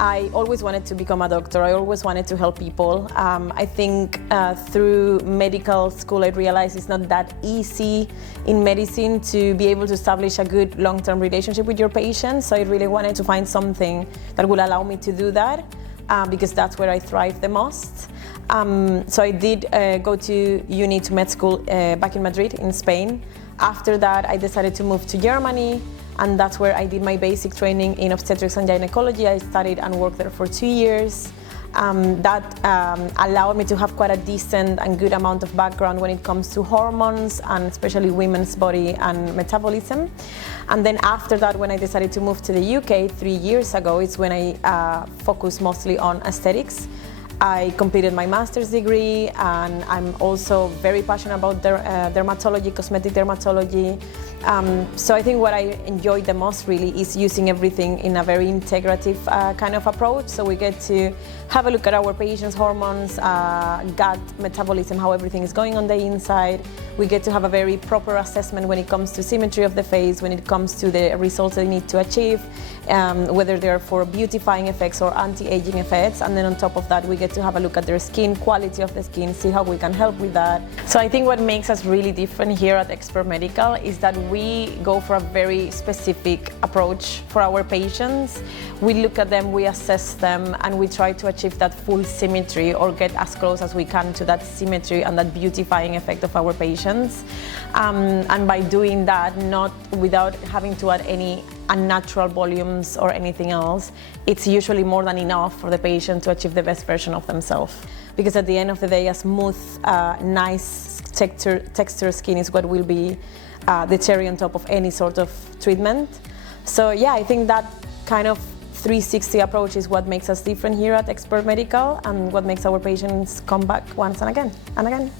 I always wanted to become a doctor. I always wanted to help people. I think through medical school I realized it's not that easy in medicine to be able to establish a good long-term relationship with your patients. So I really wanted to find something that would allow me to do that because that's where I thrive the most. So I did go to uni, to med school back in Madrid in Spain. After that I decided to move to Germany, and that's where I did my basic training in obstetrics and gynecology. I studied and worked there for 2 years. That allowed me to have quite a decent and good amount of background when it comes to hormones and especially women's body and metabolism. And then after that, when I decided to move to the UK 3 years ago, it's when I focused mostly on aesthetics. I completed my master's degree, and I'm also very passionate about dermatology, cosmetic dermatology. So I think what I enjoy the most really is using everything in a very integrative kind of approach. So we get to have a look at our patients' hormones, gut, metabolism, how everything is going on the inside. We get to have a very proper assessment when it comes to symmetry of the face, when it comes to the results they need to achieve, whether they're for beautifying effects or anti-aging effects. And then on top of that, we get to have a look at their skin, quality of the skin, see how we can help with that. So I think what makes us really different here at Expert Medical is that we go for a very specific approach for our patients. We look at them, we assess them, and we try to achieve that full symmetry or get as close as we can to that symmetry and that beautifying effect of our patients. And by doing that, not without having to add any unnatural volumes or anything else, it's usually more than enough for the patient to achieve the best version of themselves. Because at the end of the day, a smooth, nice texture skin is what will be the cherry on top of any sort of treatment. So yeah, I think that kind of 360 approach is what makes us different here at Expert Medical and what makes our patients come back once and again and again.